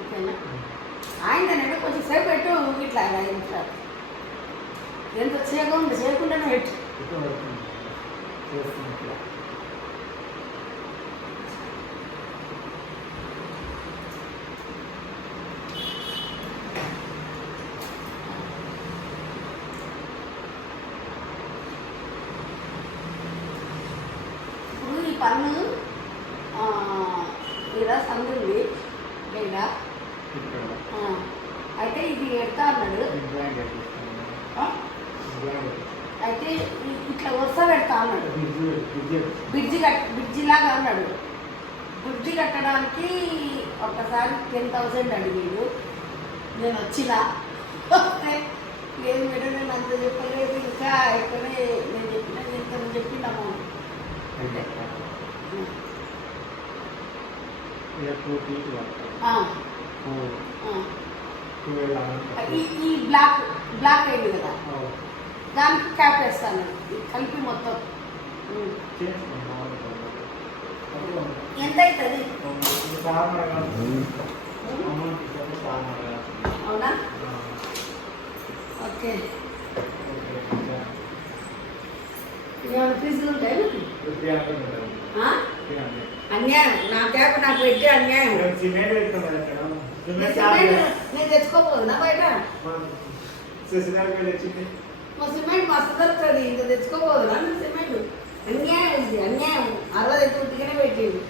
ఓకేనా కొంచెం సేపు పెట్టు ఇట్లా ఐదు నిమిషాలు ఎంత చేయగా ఉంది చేయకుండానే పెట్టు. ఇప్పుడు ఈ పన్ను ఆ, ఇలా సందుంది లేదా అయితే ఇది ఎడతా అన్నాడు. అయితే ఇట్లా వరుస పెడతా అన్నాడు. బ్రిడ్జి కట్ బ్రిడ్జి లాగా అన్నాడు. బ్రిడ్జి కట్టడానికి ఒకసారి టెన్ థౌసండ్ అడిగాడు. నేను వచ్చిన. వస్తే లేదు మేడం నేను అంత చెప్పలేదు. ఇంకా ఎక్కువనే నేను చెప్పిన ఎంత చెప్పిన అమౌంట్. అంటే ఈ ఈ బ్లాక్ బ్లాక్ అయింది కదా? దానికి క్యాప్ వేస్తాను. కలిపి మొత్తం. ఎంత అవుతుంది అవునా? ఓకే. ఏమైనా ఫీజులు ఉంటాయి? అన్యాయం. నా క్యాప్ నాకు పెట్టి అన్యాయం. నేను సిమెంట్ సిమెంట్ నేను తెచ్చుకోపోదునా బయట? మా సిమెంట్ మస్తు దొరుకుతుంది. ఇంకా తెచ్చుకోపోదునా సిమెంట్. అన్యాయం ఇది అన్యాయం. అరవై ఉట్టిగానే పెట్టింది